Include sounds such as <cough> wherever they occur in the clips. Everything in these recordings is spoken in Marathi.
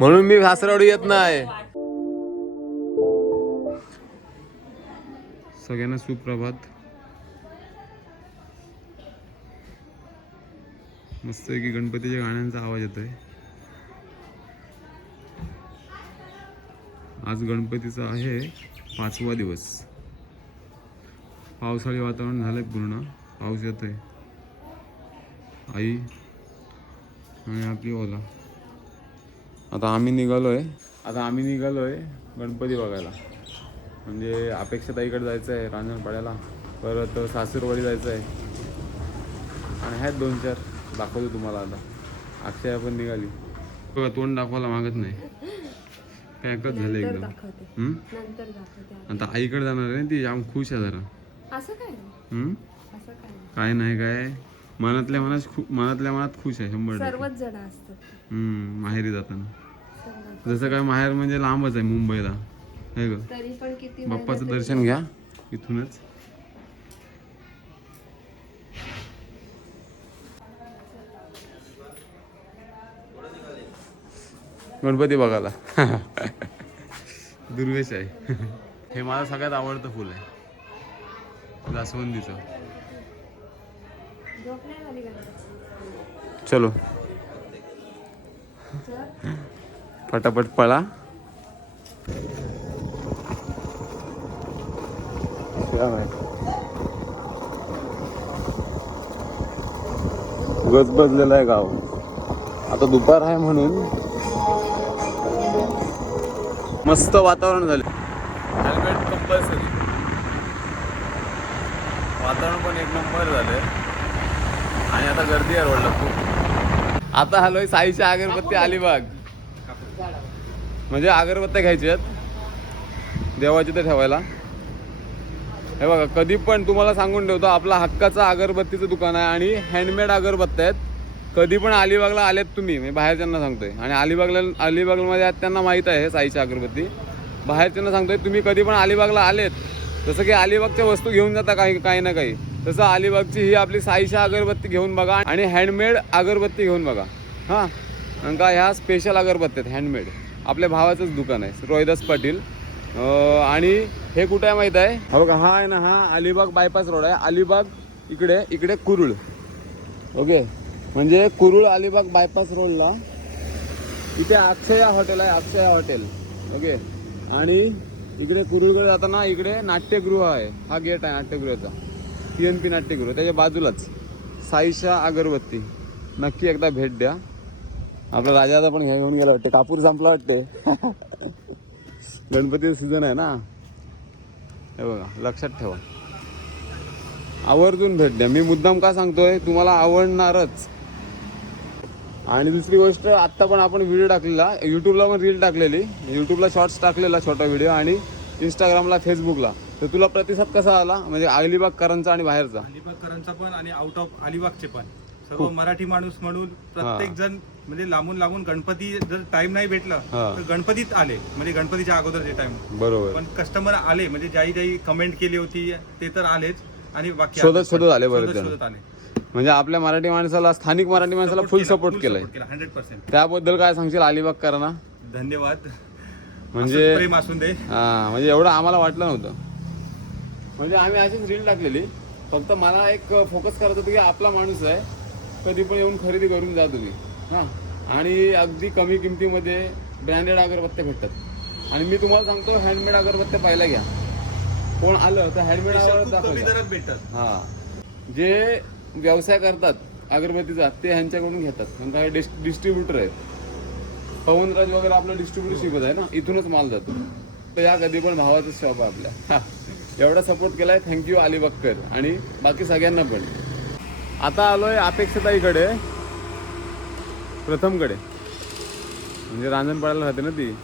म्हणून मी सासरवाडी येत नाही. सगळ्यांना सुप्रभात. मस्त की गणपतीच्या गाण्यांचा आवाज येतोय. आज गणपतीचा आहे पाचवा दिवस. पावसाळी वातावरण झालंय पूर्ण. पाऊस येतोय. आई आणि आपली ओला. आता आम्ही निघालोय. आता आम्ही निघालोय गणपती बघायला. म्हणजे अपेक्षाताईकडे जायचं आहे रांजणपाड्याला. परत सासूरवाडी जायचं आहे आणि आहेत दोन चार दाखवतो तुम्हाला आता. अक्षया पण निघाली. बघा, तोंड दाखवायला मागत नाही. पॅकच झालं एकदम. आता आईकडे जाणार आहे ना ती जाम खुश आहे जरा. काय नाही, काय मनातल्या मनात खु मनातल्या मनात खुश आहे शंभर माहेरी जाताना. जसं काय माहेर म्हणजे लांबच आहे मुंबईला. आहे ग? बाप्पाचं दर्शन घ्या इथूनच. गणपती बघायला. <laughs> दुर्वेश आहे. हे मला सगळ्यात आवडतं फुल आहे. जास्वंदीचं. नाही चल. पटापट पळा. गज आहे गाव. आता दुपार आहे म्हणून मस्त वातावरण झाले. हेल्मेट कंपल्सरी वातावरण पण एक नंबर झालंय. आणि आता गर्दी आहे रोडला खूप. आता हलोय साईच्या अगरबत्ती अलिबाग म्हणजे अगरबत्त्या घ्यायच्या आहेत. देवाची तर ठेवायला. हे बघा कधी पण तुम्हाला सांगून ठेवतो आपला हक्काचं अगरबत्तीचं दुकान आहे आणि हँडमेड अगरबत्त्या आहेत. कधी पण अलिबागला आलेत तुम्ही मी बाहेरच्यांना सांगतोय. आणि अलिबागला अलिबागमध्ये त्यांना माहीत आहे साईची अगरबत्ती. बाहेरच्यांना सांगतोय तुम्ही कधी पण अलिबागला आलेत जसं की अलिबागच्या वस्तू घेऊन जाता काही काही ना काही. तसं अलिबागची ही आपली साईच्या अगरबत्ती घेऊन बघा आणि हँडमेड अगरबत्ती घेऊन बघा. हां का ह्या स्पेशल अगरबत्त्या आहेत हँडमेड आपल्या भावाचंच दुकान आहे रोहिदास पाटील. आणि हे कुठं आहे माहीत आहे? हो का हा आहे ना हा अलिबाग बायपास रोड आहे. अलिबाग इकडे इकडे कुरुळ. ओके? म्हणजे कुरुळ अलिबाग बायपास रोडला इथे अक्षया हॉटेल आहे अक्षया हॉटेल ओके? आणि इकडे कुरुळकडे जाताना इकडे नाट्यगृह आहे. हा गेट आहे नाट्यगृहाचा. पी एन पी नाट्यगृह त्याच्या बाजूलाच. साईशा अगरबत्ती. नक्की एकदा भेट द्या. आपला राजा आता पण घेऊन गेला वाटते. कापूर संपला वाटते. गणपतीचं सीझन आहे ना? हे बघा लक्षात ठेवा. आवर्जून भेट द्या. मी मुद्दाम का सांगतोय? तुम्हाला आवडणारच. आणि दुसरी गोष्ट आत्ता पण आपण व्हिडिओ टाकलेला. यूट्यूबला पण रील टाकलेली. यूट्यूबला शॉर्ट्स टाकलेला छोटा व्हिडिओ आणि इंस्टाग्रामला फेसबुकला तर तुला प्रतिसाद कसा आला? म्हणजे अलिबागकरांचा आणि बाहेरचा. अलिबागकरांचा पण आणि आउट ऑफ अलिबागचे पण. सर्व मराठी माणूस म्हणून प्रत्येक जण म्हणजे लांबून लांबून गणपती जर टाइम नाही भेटला. तर गणपतीत आले म्हणजे गणपतीच्या अगोदरचे टाइम बरोबर. पण कस्टमर आले म्हणजे ज्याही ज्याही कमेंट केली होती ते तर आलेच. आणि बाकी शोधत-. शोधत आले बरेच शोधत- जण. शोधत आले. म्हणजे आपल्या मराठी माणसाला स्थानिक मराठी माणसाला फुल सपोर्ट केलाय. हंड्रेड पर्सेंट त्याबद्दल काय सांगशील अलिबागकरांना धन्यवाद. म्हणजे असंच प्रेम असून दे. हा म्हणजे एवढं आम्हाला वाटलं नव्हतं. म्हणजे आम्ही अशीच रील टाकलेली. फक्त मला एक फोकस करत होतं की आपला माणूस आहे. कधी पण येऊन खरेदी करून जा तुम्ही. हां. आणि अगदी कमी किमतीमध्ये ब्रँडेड अगरबत्त्या भेटतात. आणि मी तुम्हाला सांगतो हँडमेड अगरबत्त्या पाहिला घ्या. कोण आलं तर हँडमेड भेटतात. हा. जे व्यवसाय करतात अगरबत्तीचा ते ह्यांच्याकडून घेतात. कारण काय डिस्ट्रीब्युटर आहेत. पवनराज वगैरे आपलं डिस्ट्रीब्युटर शिकत आहे ना इथूनच माल जातो. तर या कधी पण भावाचं शॉप आहे आपल्या. एवढा सपोर्ट केलाय. थँक्यू अलिबागकर. आणि बाकी सगळ्यांना पण. आता आलोय अपेक्षाताईकडे. प्रथमकडे. म्हणजे रांजणपाड्याला राहते ना ती.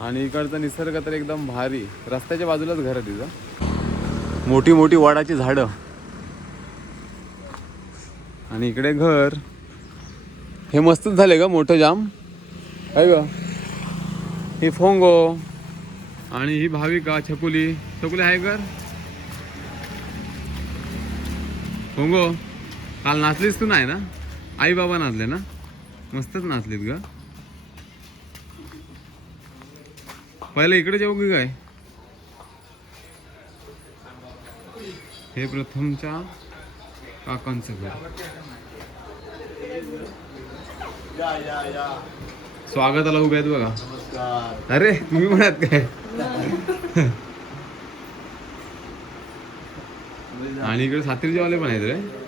आणि इकडचा निसर्ग तर एकदम भारी. रस्त्याच्या बाजूलाच घर आहे तिचं. मोठी मोठी वाडाची झाडं. आणि इकडे घर. हे मस्तच झाले का मोठं जाम. आहे ग. ही फोंगो. आणि ही भाविका छकुली. छकुली आहे घर? फोंगो. काल नाचलीस तू नाही ना? आई बाबा नाचले ना? मस्तच नाचलीत ग. पहिलं इकडे जाऊ की काय? हे प्रथमच्या काकांचं घर. स्वागताला उभे आहेत बघा. अरे तुम्ही म्हणत काय? आणि इकडे सातीरचे वाले पण आहेत रे.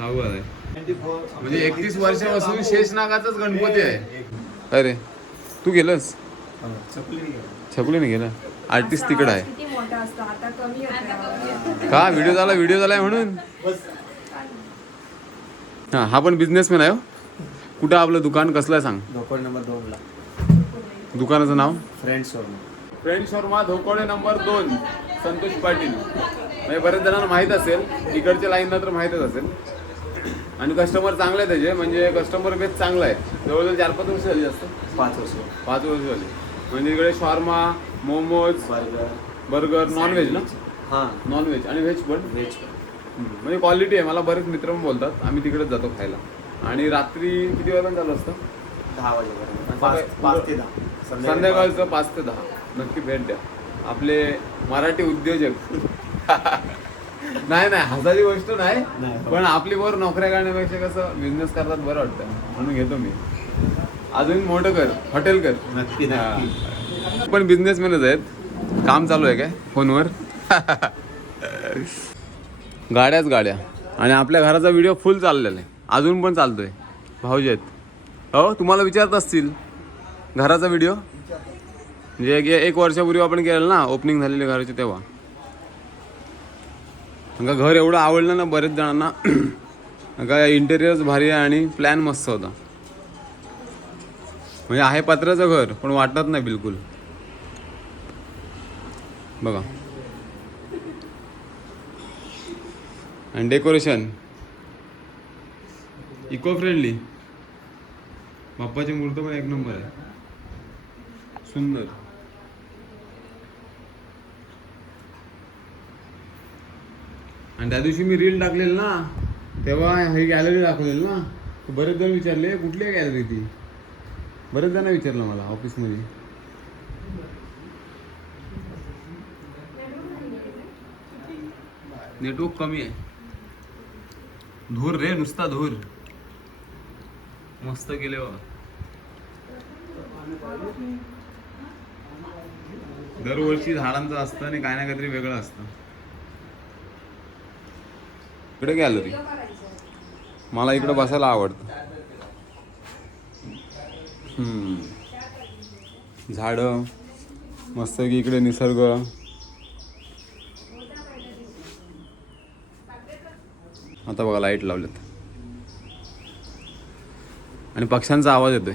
आहे. म्हणजे एकतीस वर्षापासून शेषनागाचाच गणपती आहे. अरे तू गेलस? छकुलीने गेला. आर्टिस्ट तिकडे आहे. किती मोठा असतो? आता कमी होतो का? व्हिडिओ झाला व्हिडिओ झालाय म्हणून? हा हा पण बिझनेसमॅन आहे हो. कुठं आपलं दुकान कसलं आहे सांग? धोकड नंबर दोन ला. दुकानाचं नाव? Friend showroom friend Sharma धोकोडे number दोन संतोष पाटील. म्हणजे बरेच जणांना माहीत असेल इकडच्या लाईनला तर माहीतच असेल. आणि कस्टमर चांगले आहे त्याचे. म्हणजे कस्टमर बेस चांगला आहे. जवळजवळ चार पाच वर्ष झाली जास्त. पाच वर्ष. पाच वर्ष झाली. म्हणजे इकडे shawarma momos burger burger non veg ना? हां. नॉनव्हेज आणि व्हेज पण? व्हेज म्हणजे क्वालिटी आहे. मला बरेच मित्र पण बोलतात आम्ही तिकडेच जातो खायला. आणि रात्री किती वाजता चालू असतं? दहा वाजेपर्यंत. पाच ते दहा. संध्याकाळी संध्याकाळचं पाच ते दहा. नक्की भेट द्या. आपले मराठी उद्योजक. <laughs> नाही नाही हसाची गोष्ट नाही. पण आपली वर नोकऱ्या करण्यापेक्षा कसं बिझनेस करतात बरं वाटतं. म्हणून घेतो मी. अजून मोठं कर हॉटेल कर. नक्की नक्की. पण बिझनेसमॅनच आहेत. काम चालू आहे काय? फोनवर? गाड्याच गाड्या. आणि आपल्या घराचा व्हिडिओ फुल चाललेला आहे. अजून पण चालतोय. भाऊजी आहेत. हो तुम्हाला विचारत असतील. घराचा व्हिडिओ म्हणजे एक एक वर्षापूर्वी आपण केलेलं ना ओपनिंग झालेली घराची तेव्हा. का घर एवढं आवडलं ना बरेच जणांना. का इंटेरियर्स भारी आहे आणि प्लॅन मस्त होता. म्हणजे आहे पात्राचं घर पण वाटत नाही बिलकुल. बघा. आणि डेकोरेशन इको फ्रेंडली बाप्पाची मूर्त पण एक नंबर आहे. सुंदर. आणि त्या दिवशी मी रील टाकलेली ना तेव्हा ही गॅलरी दाखवलेली ना तर बरेच जण विचारले कुठली आहे गॅलरी ती? बरेच जण विचारलं मला ऑफिसमध्ये नेटवर्क कमी आहे. धूर रे नुसता धूर. मस्त गेले बाबा. दरवर्षी झाडांचं असतं आणि काय ना काहीतरी वेगळं असतं. इकडे गॅलरी मला इकडे बसायला आवडतं. झाड झाडं मस्त की इकडे निसर्ग. आता बघा लाइट लावलेत आणि पक्ष्यांचा आवाज येतोय.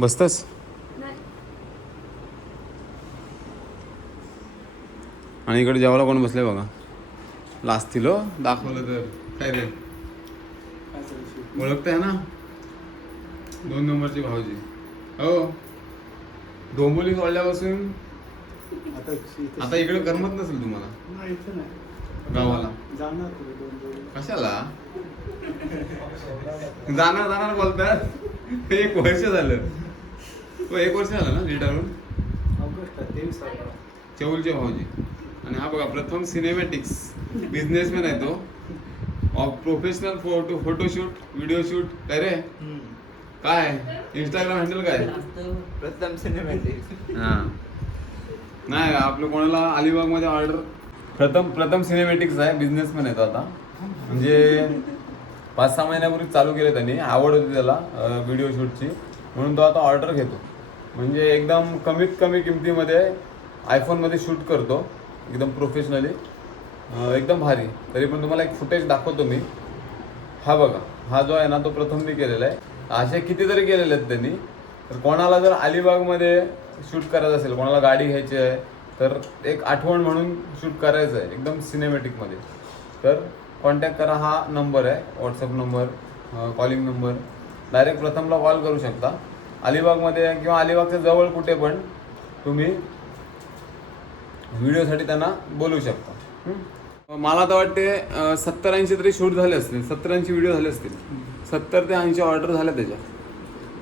बसतस आणि इकडे जेवायला कोण बसले बघा. लाजतील हो दाखवलं तर काय रे? ओळखताय ना? दोन नंबरची भाऊजी. हो. डोंबोली सोडल्यापासून आता इकडे करमत नसेल तुम्हाला. गावाला. कशाला? जाणार जाणार बोलतात. एक वर्ष झालं. हो एक वर्ष झालं ना रिटायर होऊन ऑगस्ट तेवीस. चौलचे भाऊजी. आणि हा बघा प्रथम सिनेमॅटिक्स बिझनेसमॅन आहे तो. Professional photo photoshoot video shoot काय रे? काय? इंस्टाग्राम हँडल काय? प्रथम सिनेमॅटिक हा. नाही आपलं कोणाला अलिबागमध्ये ऑर्डर प्रथम प्रथम सिनेमॅटिक्स आहे बिझनेसमॅन आहे तो आता. म्हणजे पाच सहा महिन्यापूर्वी चालू केले त्यांनी. आवड होती त्याला व्हिडिओ शूटची म्हणून तो आता ऑर्डर घेतो. म्हणजे एकदम कमीत कमी किमतीमध्ये आयफोनमध्ये शूट करतो एकदम प्रोफेशनली एकदम भारी. तरी पण तुम्हाला एक फुटेज दाखवतो मी. हा बघा हा जो आहे ना तो प्रथम मी केलेला आहे. असे कितीतरी केलेले आहेत त्यांनी. तर कोणाला जर अलिबागमध्ये शूट करायचं असेल कोणाला गाडी घ्यायची आहे तर एक आठवण म्हणून शूट करायचं आहे एकदम सिनेमॅटिकमध्ये तर कॉन्टॅक्ट करा हा नंबर आहे. WhatsApp number calling number direct प्रथमला call करू शकता. अलिबागमध्ये किंवा अलिबागच्या जवळ कुठे पण तुम्ही व्हिडिओसाठी त्यांना बोलू शकता? मला तर वाटते सत्तर ऐंशी तरी शूट झाले असतील सत्तर ऐंशी व्हिडिओ झाले असतील. सत्तर ते ऐंशी ऑर्डर झाल्या त्याच्या.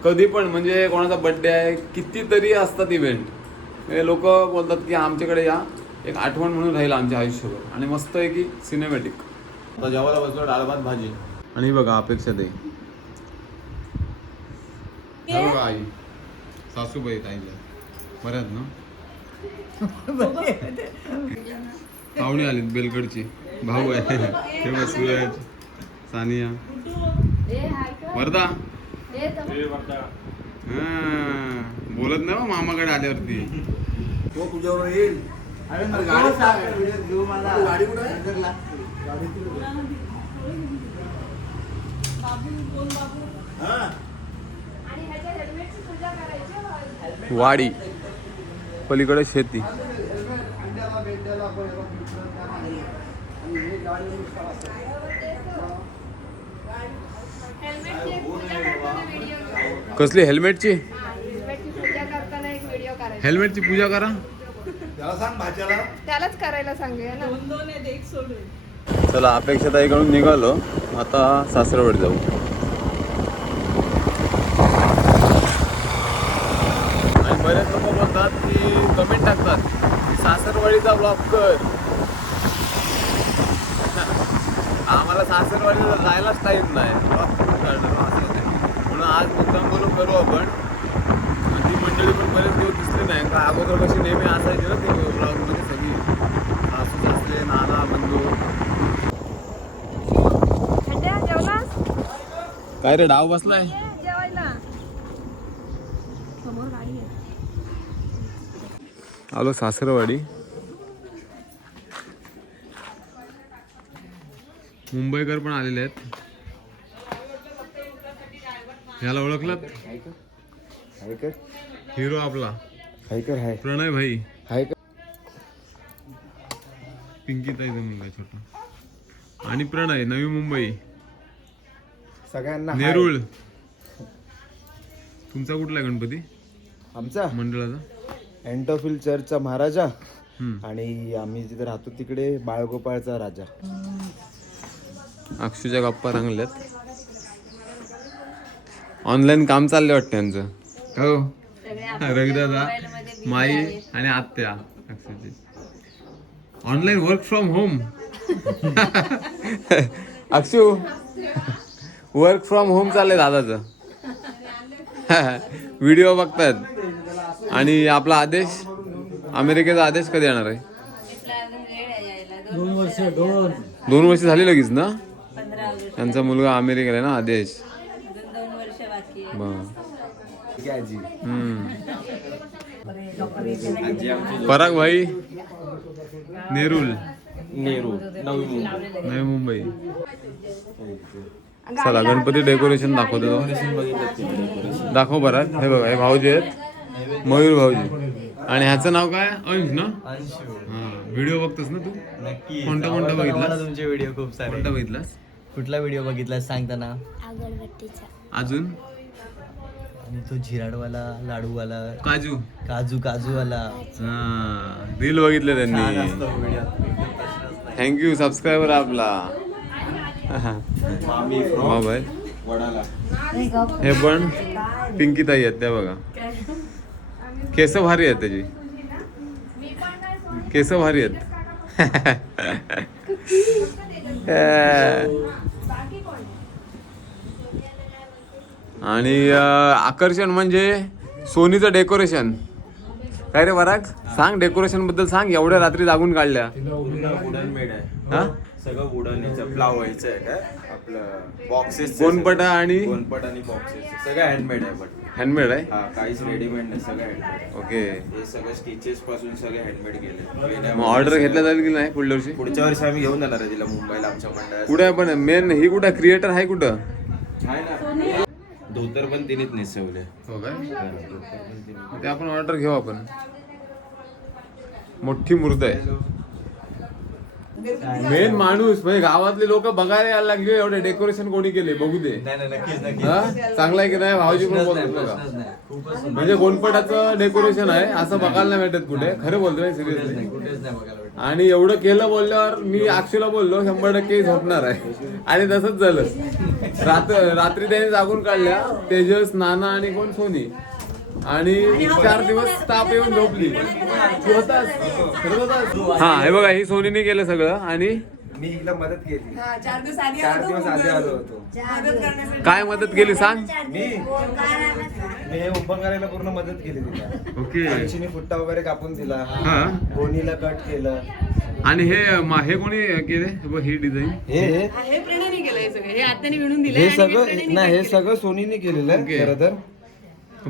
कधी पण म्हणजे कोणाचा बड्डे आहे कितीतरी असतात इव्हेंट लोक बोलतात की आमच्याकडे या एक आठवण म्हणून राहील आमच्या आयुष्यभर. आणि मस्त आहे की सिनेमॅटिक आता जेवायला बसलो डाळ भात भाजी. आणि ही बघा अपेक्षा ते हे बघा आई. सासूबाई ताईला बऱ्याच ना? पाहुणे आलीत बेलकडची भाऊ आहे. तेव्हा सूरज सानिया. वरदा हां. बोलत नाही हो मामाकडे आल्यावरती. तो तुझ्यावर येईल. अरे गाडी गाडी कुठे आहे? हा. वाडी पलीकडे शेती. कसली हेल्मेटची? हेल्मेटची पूजा करताना एक व्हिडिओ करायचा हेल्मेटची पूजा करा. त्याला सांग भाच्याला. त्यालाच करायला सांगूया ना. चला अपेक्षाताईकडून निघालो. आता सासरवाड जाऊ आणि बरेच लोक बोलतात की कमेंट टाकतात की सासरवाडीचा ब्लॉग कर. आम्हाला सासरवाडीला जायलाच टाईम नाही. असं होते म्हणून आज मुद्दाम बोलून करू आपण. ती मंडळी पण बरेच दिवस दिसली नाही. का अगोदर कशी नेहमी असायची ना ती ब्लॉगमध्ये सगळी. सासू सासरे नाना बंधू. काय रे डाव बसलाय? आलो सासरवाडी. मुंबईकर पण आलेले आहेत. ह्याला ओळखलात? हायकर? हिरो आपला. हायकर हाय. प्रणय भाई. हायकर. पिंकी ताईचा मुलगा छोटा. आणि प्रणय नवी मुंबई. सगळ्यांना नेरुळ. तुमचा कुठला गणपती? आमचा? मंडळाचा. एंटोफिल चर्चचा महाराजा. आणि आम्ही जिथे राहतो तिकडे बाळगोपाळचा राजा. अक्षूच्या गप्पा रंगल्यात. ऑनलाईन काम चालले वाटतं त्यांचं. हो. रविदादा माई आणि आत्या अक्षूची online work from home Akshu work from home चाललंय दादाचं. <laughs> व्हिडिओ बघतायत. आणि आपला आदेश अमेरिकेचा आदेश कधी येणार आहे? दोन वर्ष झाली लगेच ना? त्यांचा मुलगा अमेरिकेला आहे ना आदेश. पराग भाई नेरुल. नेहरू नवी मुंबई. चला गणपती डेकोरेशन दाखवतो. दाखव पराग हे बघा हे भाऊजी आहेत. मयूर भाऊजी. आणि ह्याचं नाव काय? अंश ना? हा व्हिडिओ बघतोस ना तू? नक्की कोणता कोणता बघितला? तुमचे व्हिडिओ खूप सारे कोणता बघितलास? कुठला व्हिडिओ बघितला सांगताना? अजून? आणि तो झिराडवाला लाडूवाला. काजू. काजू काजूवाला. हा रील बघितले त्यांनी. थँक्यू सबस्क्रायबर आपला. मोबाईल वडाला. हे पण पिंकी ताई आहेत त्या बघा. केस भारी आहेत त्याची. केस भारी आहेत. आणि आकर्षण म्हणजे सोनीचं डेकोरेशन. काय रे बराग सांग डेकोरेशनबद्दल सांग. एवढ्या रात्री जागून काढल्या. वुडन मेड आहे. सगळं वुडन आहे काय? आपलं बॉक्सेस गोनपटा आणि? गोनपट आणि बॉक्सेस सगळं हँडमेड आहे पण हँडमेड आहे? हा काहीच रेडीमेड नाही सगळं हँडमेड ओके हे सगळं स्टिचेस पासून सगळे हँडमेड केले. मग ऑर्डर घेतल्या जाईल की नाही पुढल्या वर्षी? पुढच्या वर्षी आम्ही घेऊन जाणार आहे तिला मुंबईला आमच्या मंडळात. कुठे पण? मेन ही कुठं? क्रिएटर आहे कुठं? आहे ना. धोतर पण तिनेच नेसवले. हो काय ते आपण ऑर्डर घेऊ आपण. मोठी मूर्त आहे. मेन माणूस म्हणजे गावातले लोक बघायला यायला लागले एवढे डेकोरेशन कोणी केले? बघू दे. नाही नाही नक्कीच नक्कीच. चांगला आहे की नाही? भाऊजी पण नाही, प्रश्नच नाही. खूपच सुंदर. म्हणजे गोनपटाचं डेकोरेशन आहे असं बघायला नाही भेटत कुठे. खरं बोलतोय कुठेच सिरियसली नाही कुठेच नाही बघायला भेटत. आणि एवढं केलं बोलल्यावर मी अक्षूला बोललो शंभर टक्के झोपणार आहे. आणि तसंच झालं. रात्र रात्री त्याने जागून काढल्या तेजस नाना आणि कोण? सोनी. आणि चार दिवस ताप येऊन झोपली? हा हे बघा ही सोनीने केलं सगळं आणि मी हिला मदत केली. चार दिवस आधी चार दिवस आधी आलो होतो. काय मदत केली सांग? मी मी हे उभं करायला पूर्ण मदत केली तिला. ओके. फुट्टा वगैरे कापून दिला. हा. गोणीला कट केलं. आणि हे मा- हे कोणी केले? हे ही डिझाईन? हे हे सगळं. हे आत्याने विणून दिलं हे सगळं नाही हे सगळं सोनीने केलेलं. खरं तर.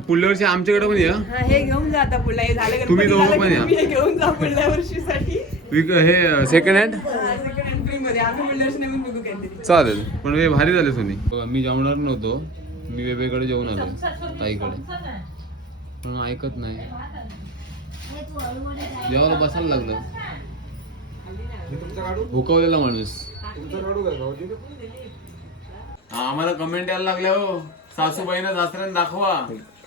पुढल्या वर्षी आमच्याकडे पण या. हा हे घेऊन जा आता पुढल्या हे झालं तुम्ही दोघं झालं पण की या. तुम्ही हे घेऊन जा पुढल्या वर्षीसाठी. विक हे second hand second hand free मध्ये. आम्ही पुढल्या वर्षी नवीन बघू काहीतरी. चालेल. पण हे भारी झाले सोनी. बघा मी जेवणार नव्हतो. मी बेबेकडे जेवण आलो ताईकडे. पण ऐकत नाही. जेवायला बसायला लागलं. भुकवलेला माणूस. आम्हाला कमेंट यायला लागल्या हो. सासूबाईनं सासऱ्यानं दाखवा.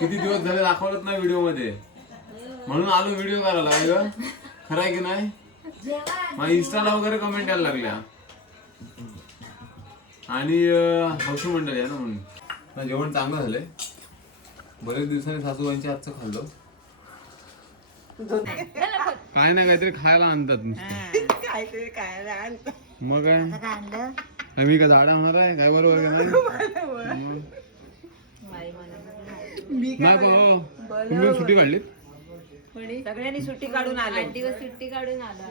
किती दिवस झाले दाखवलंच नाही व्हिडिओमध्ये म्हणून आलो व्हिडिओ करायला काय ग. खरं आहे की नाही? मग इंस्टाला वगैरे कमेंट यायला लागल्या. आणि हौशी मंडळी आहे ना म्हणून. ना जेवण चांगलं झालंय. बरेच दिवसांनी सासूबाईंच्या हातचं खाल्लं. काय नाही काहीतरी खायला आणतात. मग काय? मी का झाडा होणार आहे? काय बरोबर का नाही? <laughs> नाही हो. तुम्ही सुट्टी काढली सगळ्यांनी सुट्टी काढून आलो. आठ दिवस सुट्टी काढून आलो.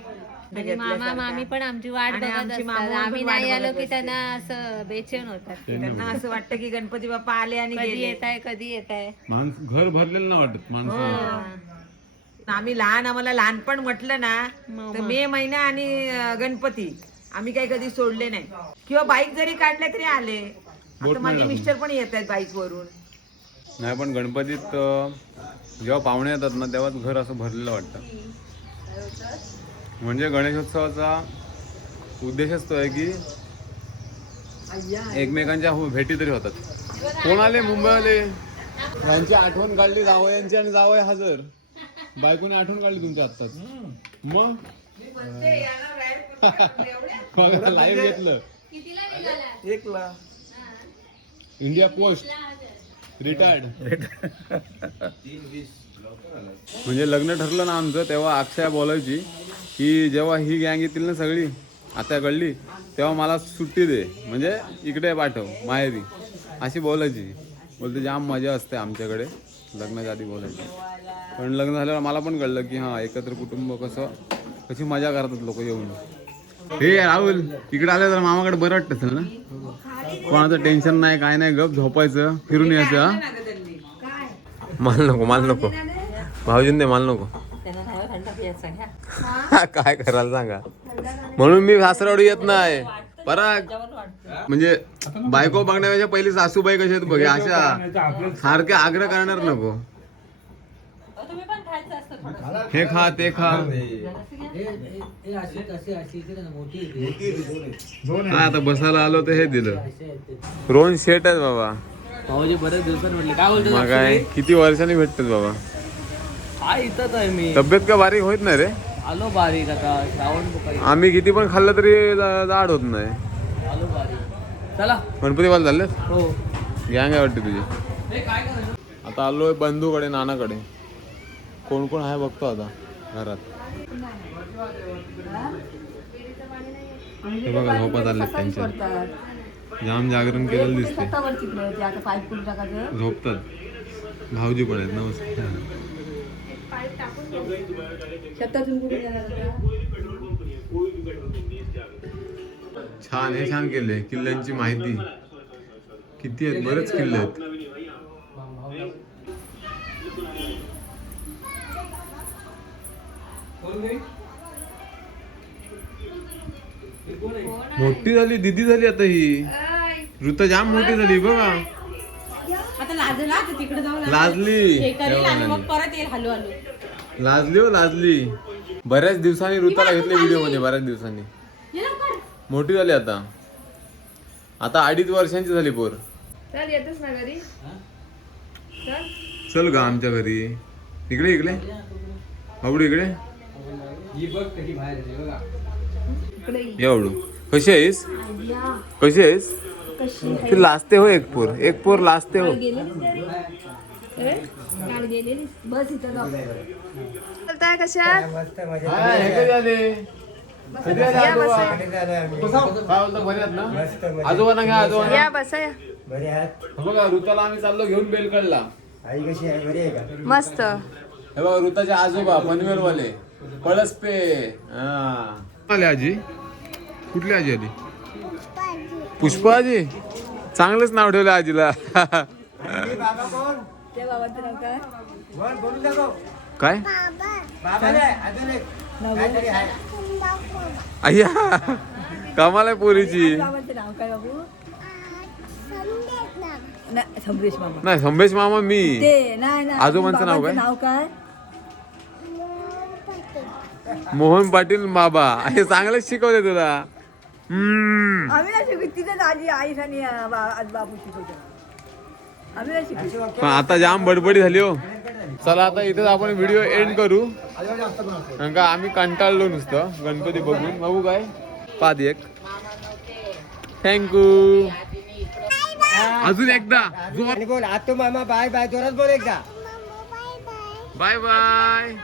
आणि. मामा मामी पण आमची वाट आणि बघत आमची असतात. पण आम्ही वाट नाही आलो की असते. त्यांना असं बेचैन होतात. त्यांना असं वाटतं की गणपती बाप्पा आले आणि कधी गेले. येत आहे कधी येत आहे माणस घर भरलेलं ना वाटत माणसं. आम्ही लहान आम्हाला लहानपण म्हटलं ना तर मे महिना आणि अं, गणपती. आम्ही काही कधी सोडले नाही. किंवा बाईक जरी काढल्या तरी आले. आता माझे मिस्टर पण येत आहेत बाईक वरून. नाही पण गणपतीत जेव्हा पाहुणे येतात ना तेव्हाच घर असं भरलेलं वाटतं. म्हणजे गणेशोत्सवाचा उद्देशच तो आहे की एकमेकांच्या हो- भेटी तरी होतात. कोण आले? मुंबईवाले यांची आठवण काढली जावयांची आणि जावय हजर. बायकोने आठवण काढली तुमच्या आत्ताच. मग? <laughs> लाईव्ह घेतलं. एक ला इंडिया पोस्ट. रिटायर्ड. म्हणजे लग्न ठरलं ना आमचं तेव्हा अक्षया बोलायची की जेव्हा ही गँग येतील ना सगळी आता कळली तेव्हा मला सुट्टी दे. म्हणजे इकडे पाठव माहेरी. अशी बोलायची. बोलते जाम मजा असते आमच्याकडे. लग्नाच्या आधी बोलायची. पण लग्न झाल्यावर मला पण कळलं की हां एकत्र कुटुंब कसं कशी मजा करतात लोक येऊन. हे राहुल इकडे आले तर मामाकडे बरं वाटतं असेल ना? कोणाचं टेन्शन नाही काय नाही गप झोपायचं फिरून यायचं? माल नको माल नको. भाऊजीन दे माल नको. काय करायला सांगा. म्हणून मी सासरवाडी येत नाही. पराग. म्हणजे बायको बघण्यापेक्षा पहिली सासूबाई कशी आहेत बघ अशा. सारखे आग्रह करणार नको. हे खा ते खा. हा आता बसायला आलो तर हे दिलं. रोहन शेट आहेत बाबा. भाऊजी बरेच दिवसांनी म्हटले काय बोलतो मग काय किती वर्षांनी भेटतात बाबा. हा इथंच आहे मी. तब्येत का बारीक होत नाही रे? आलो बारीक आता श्रावण आम्ही किती पण खाल्लं तरी जा- जाड होत नाही. आलो बारीक. चला. गणपती बाल झाले हो. गँग आहे वाटते तुझी. आता आलोय बंधूकडे नानाकडे. कोण कोण आहे बघतो आता घरात. हे बघा झोपात आले त्यांच्या. जाम जागरण केलेलं दिसते झोपतात. भाऊजी पण आहेत नमस्कार छान हे छान केलंय किल्ल्यांची माहिती. किती आहेत? बरेच किल्ले आहेत. मोठी झाली दिदी झाली आता ही. ऋता जाम मोठी झाली बघा. आता लाजला तिकडे जाऊन लाजली. परत येईल हलू हलू लाजली हो लाजली. बऱ्याच दिवसांनी ऋताला घेतले व्हिडिओमध्ये बऱ्याच दिवसांनी. मोठी झाली आता. आता अडीच वर्षांची झाली पोर. चल ना घरी. चल. गा आमच्या घरी. इकडे इकडे. आवडी इकडे. एवढू. कशी आहेस? कशी आहेस? ती लाजते हो एक पोर. एक पोर लाजते हो. बस इथं जाऊ बोलताय कशा आजोबांना घ्या आजोबा बसा बघा ऋताला आम्ही चाललो घेऊन बेलकडला मस्त. हे बघा ऋताचे आजोबा पनवेलवाले. पळसपे. हा. आले आजी. कुठली आजी आली? पुष्पा आजी चांगलंच नाव ठेवलं आजीला. काय? अय्या कमाल आहे पोरीची. नाही संभेश मामा मी. ते नाही नाही आजोबांचं नाव काय? नाव काय? मोहन पाटील बाबा हे चांगलंच शिकवले तुला. हम्म. आम्ही नाही शिकू तिथेच आजी आई आणि बापू शिकवतो. आम्ही नाही शिकू पण आता जाम बडबडी झाली हो. चला आता इथेच आपण व्हिडिओ एंड करू. कारण का आम्ही कंटाळलो नुसतं. गणपती बघून. बघू काय? पाच एक. थँक्यू अजून एकदा. बोल आतो मामा बाय बाय. जोरात बोल एकदा. Bye bye